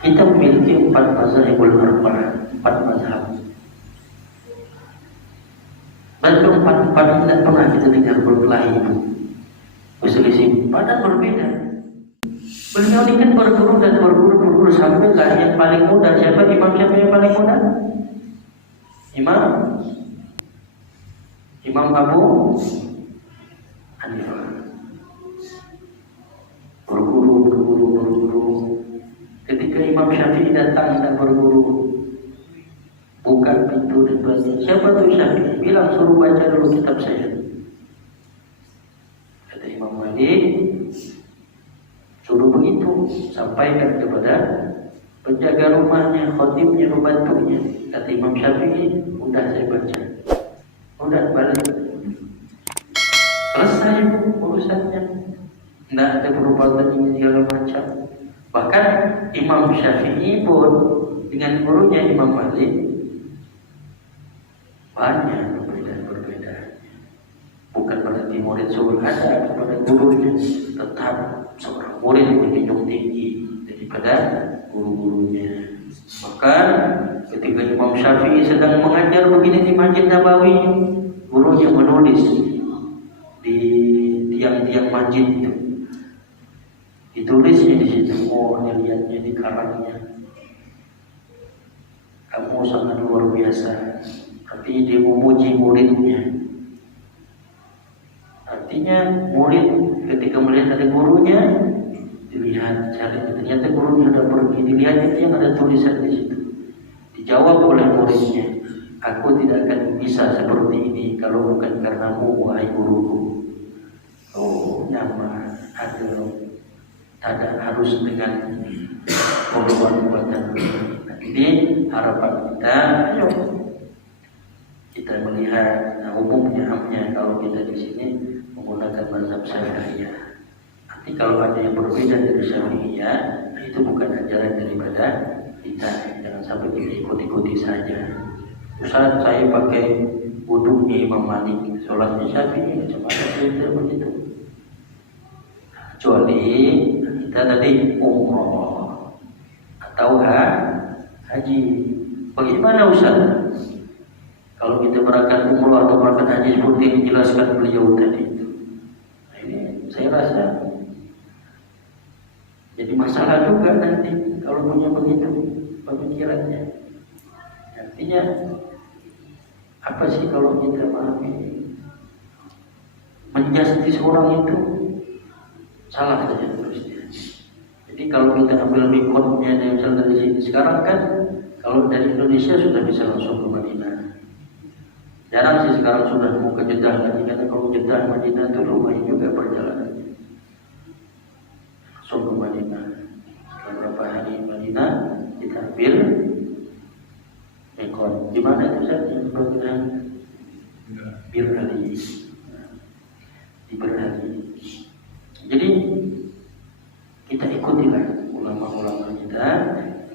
Kita memiliki 4 mazhabul arba'ah, 4 mazhab. Dan keempat-empat tidak pernah kita dengar berkelahi itu, berselisih, padahal berbeda. Beliau ini kan berguru dan berguru sampailah yang paling muda. Siapa imam siapa yang paling muda? Imam Abu Hanifah. Berguru. Ketika Imam Syafi'i datang dan berguru, bukan pintu dan batu. Siapa tuh Syafi'i? Bilang suruh baca dulu kitab saya. Kata Imam Malik, suruh begitu, sampaikan kepada penjaga rumahnya, khatibnya, pembantunya. Kata Imam Syafi'i, udah saya baca. Udah balik. Selesai urusannya. Tidak ada perbuatan ini segala macam. Bahkan Imam Syafi'i pun dengan gurunya Imam Malik banyak perbedaan. Bukan berarti murid suruh ada kepada gurunya, tetap seorang murid menjunjung tinggi daripada guru-gurunya. Maka ketika Imam Syafi'i sedang mengajar begini di Masjid Nabawi, gurunya menulis di tiang-tiang masjid itu. Ditulisnya di situ, dilihatnya di karangnya. Kamu sangat luar biasa. Artinya dia memuji muridnya. Artinya murid ketika melihat ada gurunya, dilihat ternyata gurunya sudah pergi, dilihat itu yang ada tulisan di situ. Dijawab oleh muridnya, aku tidak akan bisa seperti ini kalau bukan karenamu wahai guruku. Oh, nama ada harus dengan perbuatan. Jadi harapan kita, ayo kita melihat umumnya kalau kita di sini menggunakan mazhab Syafi'iyah. Nanti kalau ada yang berbeda dari Syafi'iyah, itu bukan ajaran daripada kita. Jangan sampai kita ikut-ikuti saja. Ustaz, saya pakai wudunya Imam Malik, sholatnya Syafi'i, macam mana saya begitu? Kecuali kita tadi umroh atau haji. Bagaimana Ustaz? Kalau kita berangkat umroh atau berangkat haji seperti yang dijelaskan beliau tadi, nah ini saya rasa jadi masalah juga nanti kalau punya begitu pemikirannya. Artinya apa sih kalau kita pahami menjustis orang itu salah saja terusnya. Jadi kalau kita ambil mikotnya misalnya dari sini sekarang kan, kalau dari Indonesia sudah bisa langsung ke Madinah. Jarang sih sekarang sudah mau ke Jeddah lagi, karena kalau Jeddah Madinah itu lumayan juga perjalanan. Langsung ke Madinah. Setelah berapa hari Madinah kita ambil mikot. Di mana itu saja yang berkenaan? Birhali. Di Birhali. Jadi kita ikutilah ulama-ulama kita,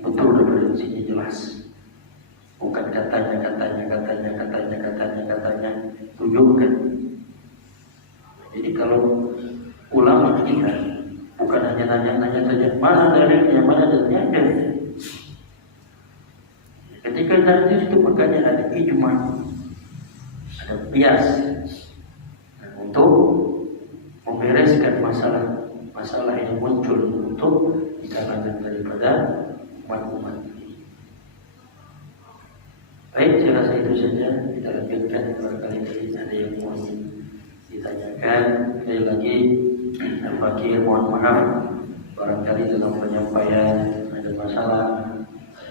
betul referensinya jelas. Bukan katanya, tunjukkan. Jadi kalau ulama kita bukan hanya nanya-nanya saja, mana dalilnya, ada. Ketika dalil itu makanya ada ijma, ada bias untuk membereskan masalah yang muncul untuk di kalangan daripada umat-umat. Baik, saya rasa itu saja. Kita lanjutkan barangkali ada yang mau ditanyakan. Sekali lagi, Al-Fakir mohon maaf barangkali dalam penyampaian ada masalah,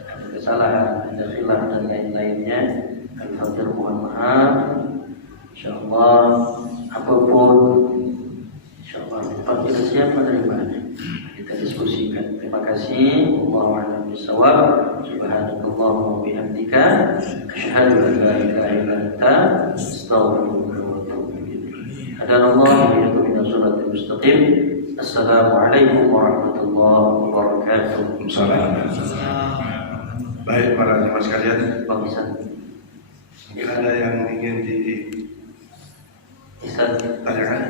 ada kesalahan, ada khilaf dan lain-lainnya. Al-Fakir mohon maaf. InsyaAllah apapun, InsyaAllah Al-Fakir siap menerimanya. Kita diskusikan. Terima kasih. Wallahu a'lam bishawab. Subhanakallahumma wa bihamdika asyhadu an la ilaha illa anta astaghfiruka wa atubu ilaik. Hadanallahu wa iyyakum ila shiratal mustaqim. Assalamualaikum warahmatullahi wabarakatuh. Baik para jemaah sekalian, Bagisan. mungkin ada yang ingin ditanyakan?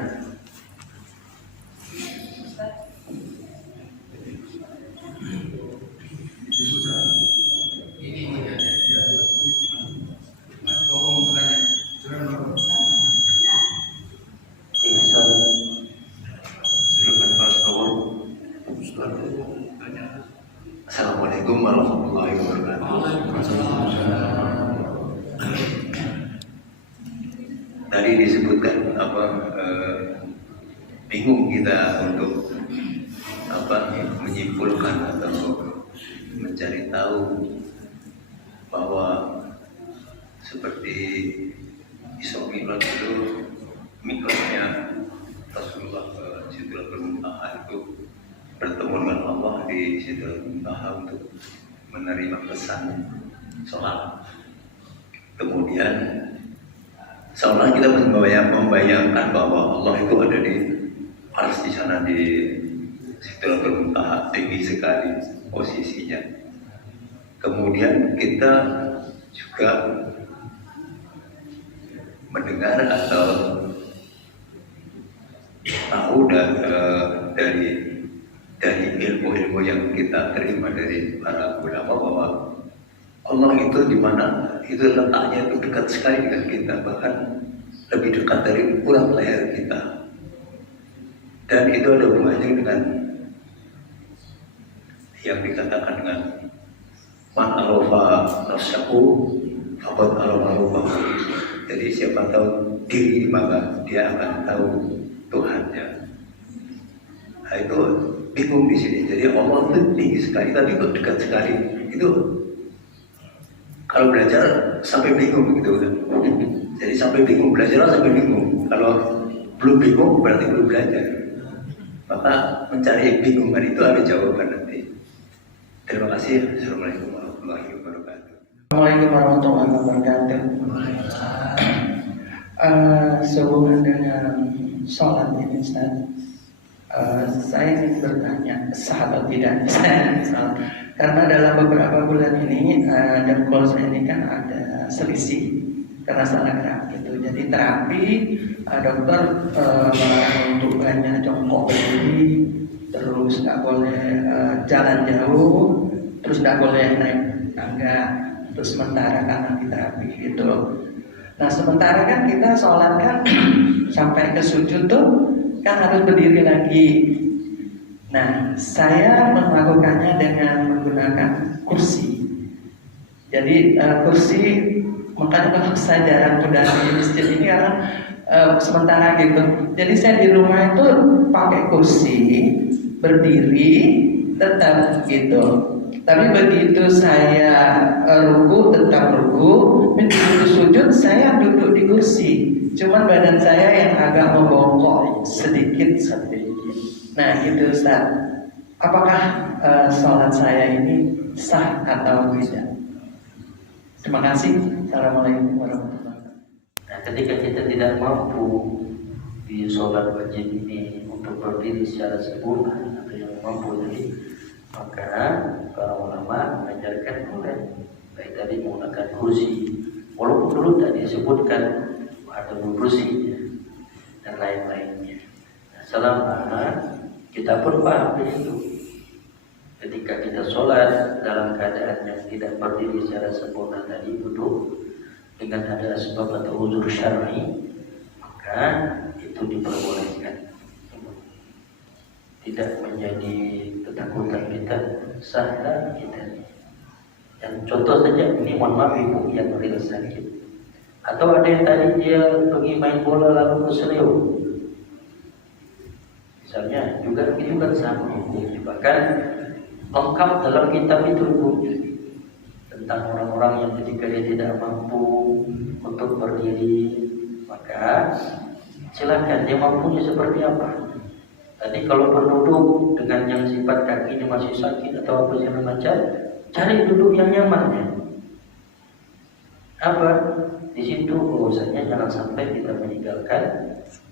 Assalamualaikum warahmatullahi wabarakatuh. Tadi disebutkan bingung kita untuk menyimpulkan atau mencari tahu bahwa seperti Isra Mi'raj itu mikrotnya Rasulullah ke Sidratul Muntaha itu bertemu dengan Allah di Sidratul Muntaha untuk menerima pesan sholat. Kemudian seolah kita membayangkan bahwa Allah itu ada di Ars di sana di Sidratul Muntaha, tinggi sekali posisinya. Kemudian kita juga mendengar atau tahu dari ilmu-ilmu yang kita terima dari para ulama bahwa Allah itu di mana itu letaknya itu dekat sekali dengan kita, bahkan lebih dekat dari urat leher kita. Dan itu ada hubungannya dengan yang dikatakan dengan man arafa nafsahu faqad arafa rabbahu. Jadi siapa tahu diri maka dia akan tahu Tuhannya. Nah, itu bingung di sini. Jadi Allah itu tinggi sekali tapi kok dekat sekali. Itu kalau belajar sampai bingung gitu kan. Jadi sampai bingung, belajar sampai bingung. Kalau belum bingung berarti belum belajar. Maka mencari bingungan itu ada jawaban nanti. Terima kasih. Assalamualaikum warahmatullahi wabarakatuh. Assalamualaikum warahmatullahi wabarakatuh. Sehubungan dengan sholat ini Ustaz, saya ingin bertanya sah atau tidak karena dalam beberapa bulan ini dan course ini kan ada selisih karena salah gerak gitu. Jadi terapi dokter melarang untuk banyak jongkok berdiri, terus nggak boleh jalan jauh, terus nggak boleh naik tangga, terus sementara karena di terapi gitu. Nah sementara kan kita sholat kan sampai ke sujud tuh kan harus berdiri lagi. Nah saya melakukannya dengan menggunakan kursi. Jadi kursi, makanya kalau saya jarang udah di masjid ini karena sementara gitu. Jadi saya di rumah itu pakai kursi, berdiri tetap gitu. Tapi begitu saya ruku tetap ruku, begitu sujud saya duduk di kursi. Cuman badan saya yang agak membongkok sedikit. Nah itu Ustaz, apakah sholat saya ini sah atau tidak? Terima kasih. Assalamualaikum warahmatullahi wabarakatuh. Nah, ketika kita tidak mampu di sholat wajib ini untuk berdiri secara sempurna atau yang mampu tadi, maka para ulama mengajarkan boleh baik tadi menggunakan kursi, walaupun dulu tadi disebutkan ada kursi dan lain-lainnya. Nah, selama kita pun paham di situ. Ketika kita sholat dalam keadaan yang tidak berdiri secara sempurna tadi, duduk dengan ada sebab atau uzur syar'i, maka itu diperbolehkan. Tidak menjadi ketakutan kita, sahlah kita. Yang contoh saja, ini mohon maaf ibu yang real sakit, atau ada yang tadi dia pergi main bola lalu keseleo, misalnya juga itu kan sama hukumnya. Bahkan lengkap dalam kitab itu tentang orang-orang yang ketika dia tidak mampu untuk berdiri, maka silakan dia mampunya seperti apa. Tadi kalau berduduk dengan yang sifat kakinya masih sakit atau apa segala macam, cari duduk yang nyamannya. Apa? Di situ bahwasanya jangan sampai kita meninggalkan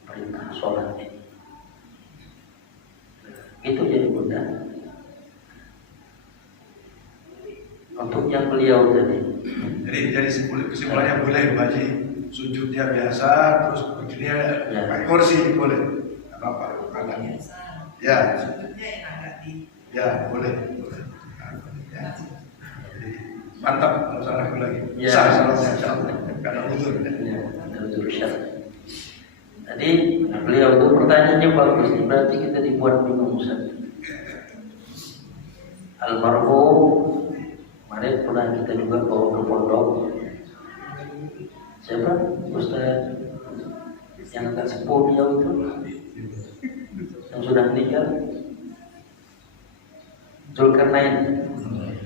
perintah sholat ini. Itu jadi mudah. Untuk yang beliau tadi. Jadi kesimpulannya boleh baca sujudnya biasa, terus berdirinya pakai kursi boleh. Apa? Ya. Ya boleh. Ya. Mantap, nggak usah ragu lagi. Ya. Salah karena uzur. Ya, uzur syar'i. Tadi beliau itu pertanyaannya bagus, berarti kita dibuat bingung Ustaz. Almarhum Kemarin pernah kita juga bawa ke pondok. Siapa? Ustaz yang agak sepuh beliau itu, yang sudah meninggal, Zulkarnain,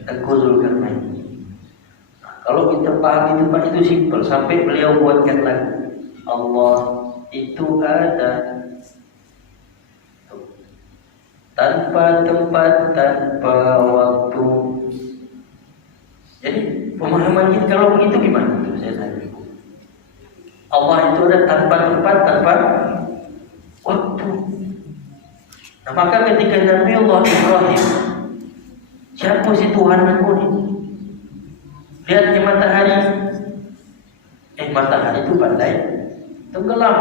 Tengku Zulkarnain. Nah, kalau kita paham itu Pak, itu simpel. Sampai beliau buatkan lagu, Allah itu ada tanpa tempat, tanpa waktu. Jadi pemahaman kita kalau begitu gimana? Itu saya tanya. Allah itu ada tanpa tempat, tanpa waktu. Nah, maka ketika Nabi Allah Ibrahim, siapa si Tuhan aku ni? Lihat ke matahari. Matahari itu pandai tenggelam.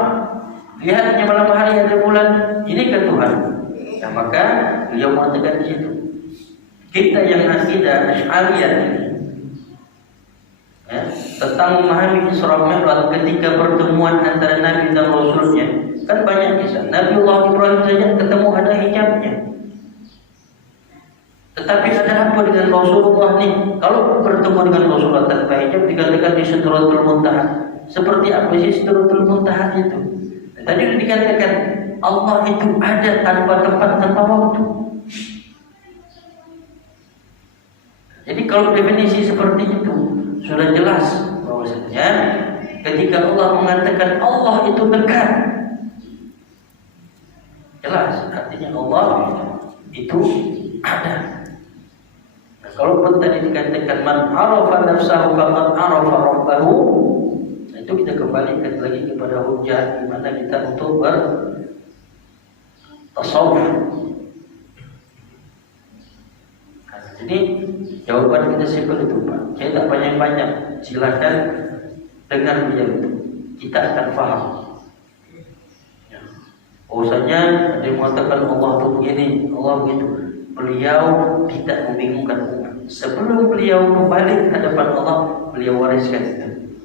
Lihat ke malam hari ada bulan. Ini ke Tuhan. Nah, maka beliau mengatakan di situ. Kita yang akidah Asy'ariyah ini, ya, tentang memahami Isra Mi'raj ketika pertemuan antara Nabi dan Rasulnya, kan banyak kisah. Nabi Allah Ibrahim saja ketemu ada hijabnya. Tetapi ada apa dengan Rasulullah nih? Kalau bertemu dengan Rasulullah tanpa hijab dikatakan di Sidratul Muntaha. Seperti apa sih Sidratul Muntaha itu? Tadi sudah dikatakan Allah itu ada tanpa tempat, tanpa waktu. Jadi kalau definisi seperti itu sudah jelas bahwasanya ketika Allah mengatakan Allah itu dekat, jelas artinya Allah itu ada. Nah, kalau pun tadi dikatakan man arafa nafsahu faqad arafa rabbahu, nah, itu kita kembalikan lagi kepada hujjah di mana kita untuk bertasawuf. Jadi jawaban kita simpel itu Pak. Saya tak banyak-banyak. Silakan dengar beliau itu. Kita akan faham. Ya. Bahwasanya ada yang mengatakan Allah itu begini, Allah begitu. Beliau tidak membingungkan umat. Sebelum beliau kembali ke hadapan Allah, beliau wariskan itu.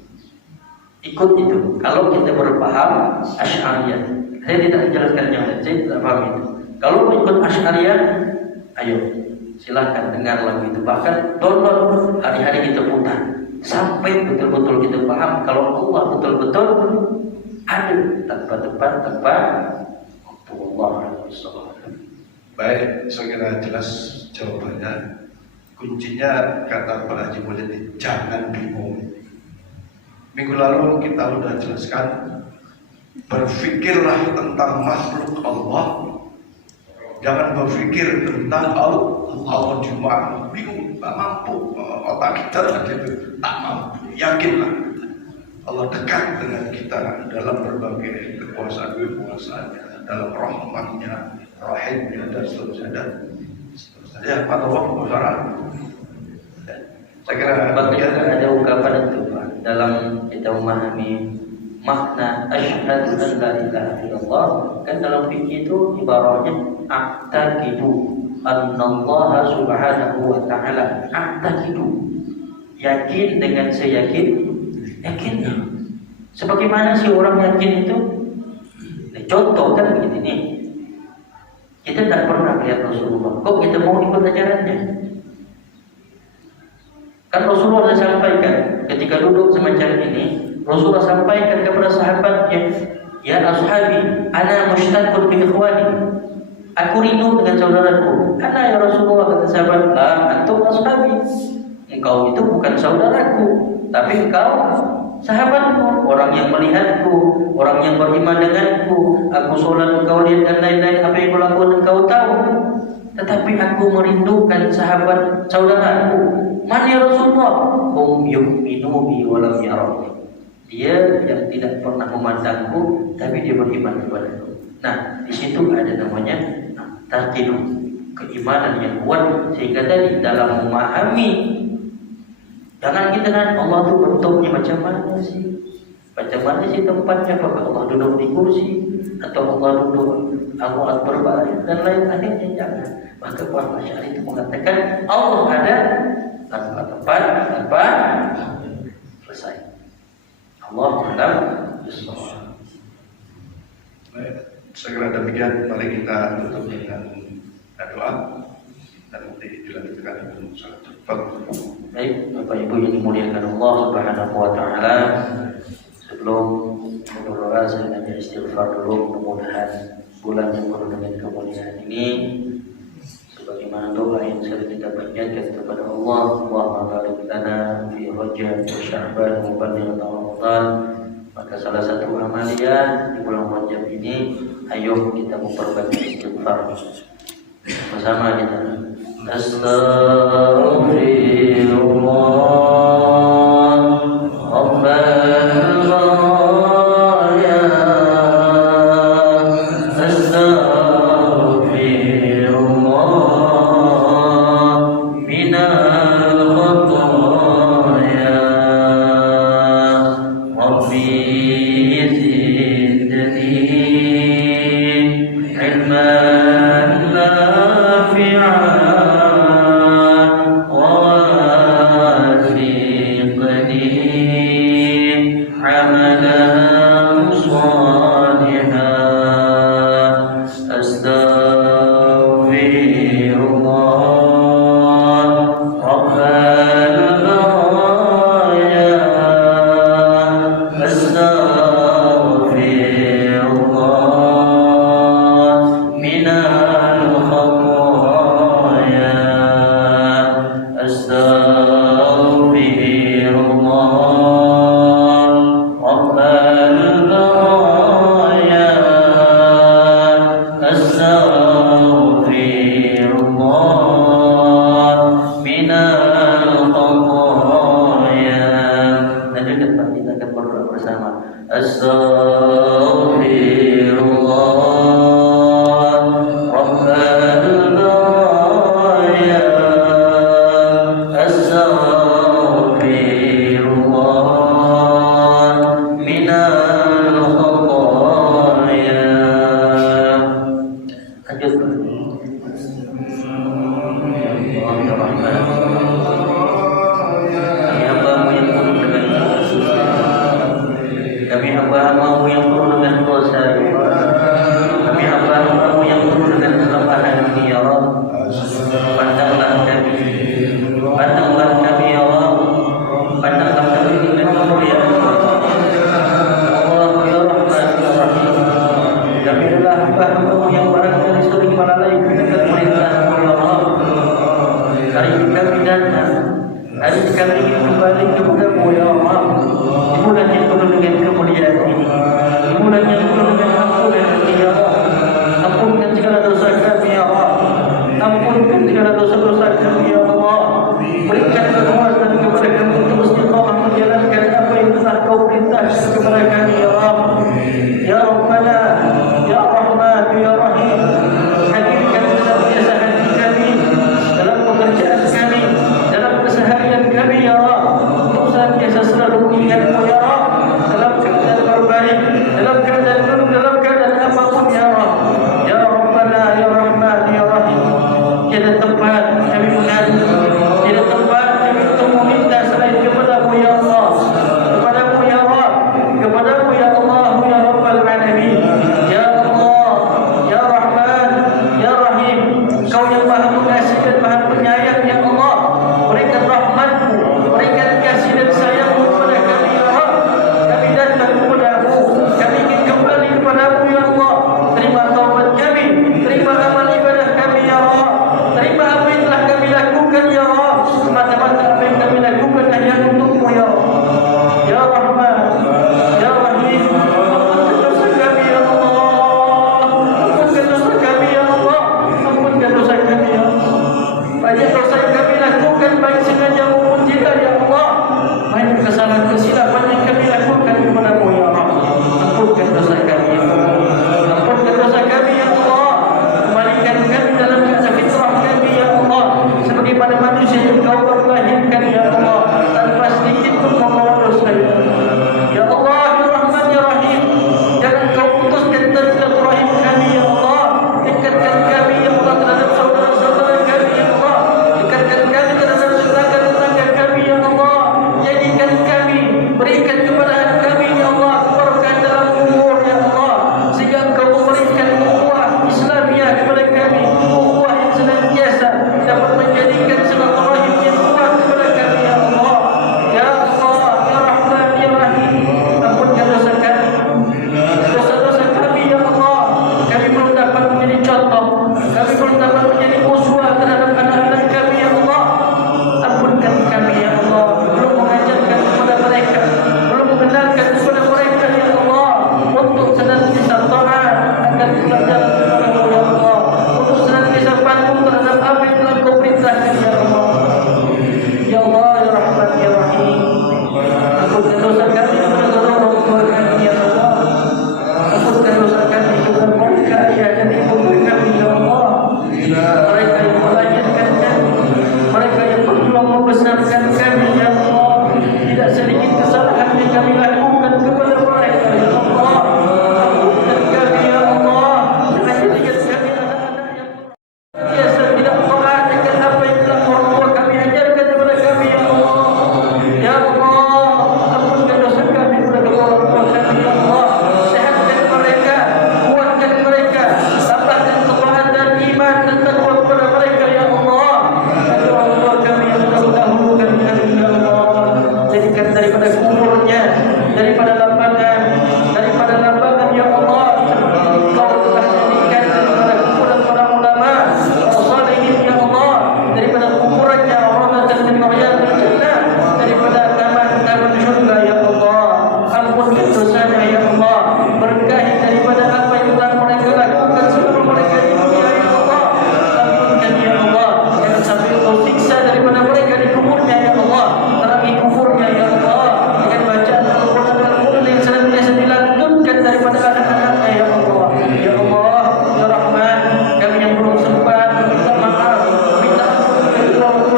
Ikut itu. Kalau kita berpaham Asy'ariyah, saya tidak menjelaskan yang lain. Saya tidak paham itu. Kalau ikut Asy'ariyah, ayo. Silahkan dengar lagu itu. Bahkan download, hari-hari kita putar sampai betul-betul kita paham kalau Allah betul-betul ada tanpa tempat, tanpa waktu. Allah. Baik, saya kira jelas jawabannya. Kuncinya kata Pak Haji Mulyadi, jangan bingung. Minggu lalu kita sudah jelaskan, berpikirlah tentang makhluk Allah. Jangan berpikir tentang Allah di mana, bingung, tak mampu, otak kita gitu, tak mampu. Yakinlah Allah dekat dengan kita dalam berbagai kekuasaan-kekuasaannya, dalam rahmatnya, rahimnya dan seterusnya. Ya, Pak Tawaf, saya kira ada ungkapan itu Pak, dalam kita memahami makna asyhadu an la ilaha illallah, kan dalam fikih itu ibaratnya a'taqidu annallaha subhanahu wa ta'ala. A'taqidu, yakin dengan seyakin yakinnya. Sebagaimana si orang yakin itu, contoh kan begini nih, kita tidak pernah lihat Rasulullah, kok kita mau ikut ajarannya? Kan Rasulullah sudah sampaikan ketika duduk semacam ini, Rasulullah sampaikan kepada sahabatnya, ya ashabi, ana mushtaqun bi ikhwani. Aku rindu dengan saudaraku. Ana ya Rasulullah, kata sahabat, la antum ashabi. Engkau itu bukan saudaraku, tapi engkau sahabatku, orang yang melihatku, orang yang beriman denganku. Aku sholat, engkau lihat dan lain-lain, apa yang kulakukan engkau tahu. Tetapi aku merindukan sahabat saudaraku. Man ya Rasulullah? Hum yu'minu bi wa lam yarani. Dia yang tidak pernah memandangku, tapi dia beriman kepadaku. Nah, di situ ada namanya taqidu, keimanan yang kuat. Sehingga tadi dalam memahami, jangan kita nanya Allah itu bentuknya macam mana sih? Macam mana sih tempatnya? Apakah Allah duduk di kursi atau Allah duduk Allah berbaring dan lain-lainnya? Jangan. Maka para Asy'ari itu mengatakan Allah ada tanpa tempat, tanpa selesai. Allah a'lam bishawab. Baik, segera demikian. Mari kita tutup dengan doa. dan nanti dilanjutkan dengan salat cepat. Baik, Bapak Ibu yang dimuliakan Allah Subhanahu wa taala, sebelum berdoa saya hanya istighfar dulu, mudah-mudahan bulan yang penuh dengan kemuliaan ini sebagaimana doa yang sering kita panjatkan kepada Allah, Allahumma barik lana fi Rajab wa Sya'ban wa ballighna Ramadan. Maka salah satu amalia di bulan Rajab ini, ayo kita memperbanyak istighfar bersama kita. Astaghfirullah Rabbana ya Astaghfirullah minal khataya Rabbi zidni ilman nafi'an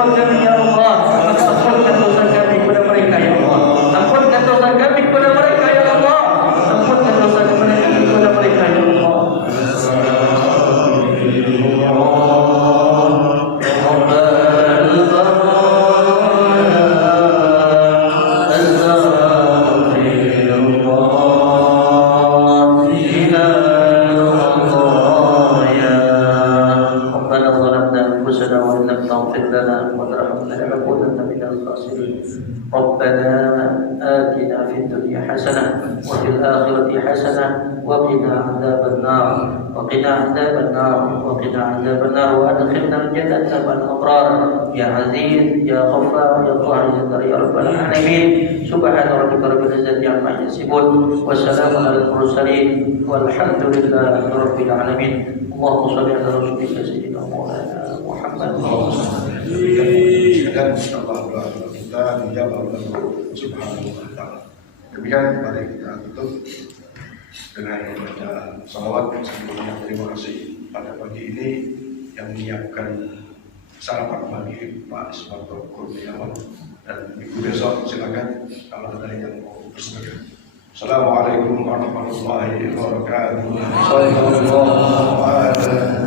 Allah kami ya Allah. Ampunkan dosa kami kepada mereka ya Allah. Ampunkan dosa kami kepada mereka ya Allah. Ampunkan dosa kami kepada mereka ya Allah. ربنا آتنا في الدنيا حسنة وفي الآخرة حسنة وقنا عذاب النار وقنا عذاب النار وقنا عذاب النار وأدخلنا الجنة مع الأبرار يا عزيز يا غفار يا قاهر يا رب العالمين سبحان ربك رب العزة عما يصفون والسلام على المرسلين والحمد لله رب العالمين اللهم صل على رسولك سيدنا مولانا محمد dan insyaallah doa kita dijawab oleh Allah Subhanahu wa taala. Demikian mari kita tutup dengan membaca salawat. Sebelumnya terima kasih pada pagi ini yang menyiapkan sarapan bagi Pak Ismanto Kurniawan dan minggu besok silakan kalau ada yang mau bersedia. Assalamualaikum warahmatullahi wabarakatuh. Sallallahu alaihi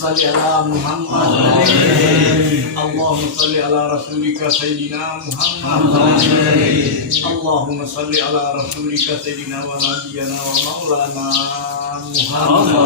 salli ala Muhammad. Allahumma salli ala rasulika sayyidina Muhammad. Allahumma salli ala rasulika sayyidina wa nabiyana wa maulana Muhammad.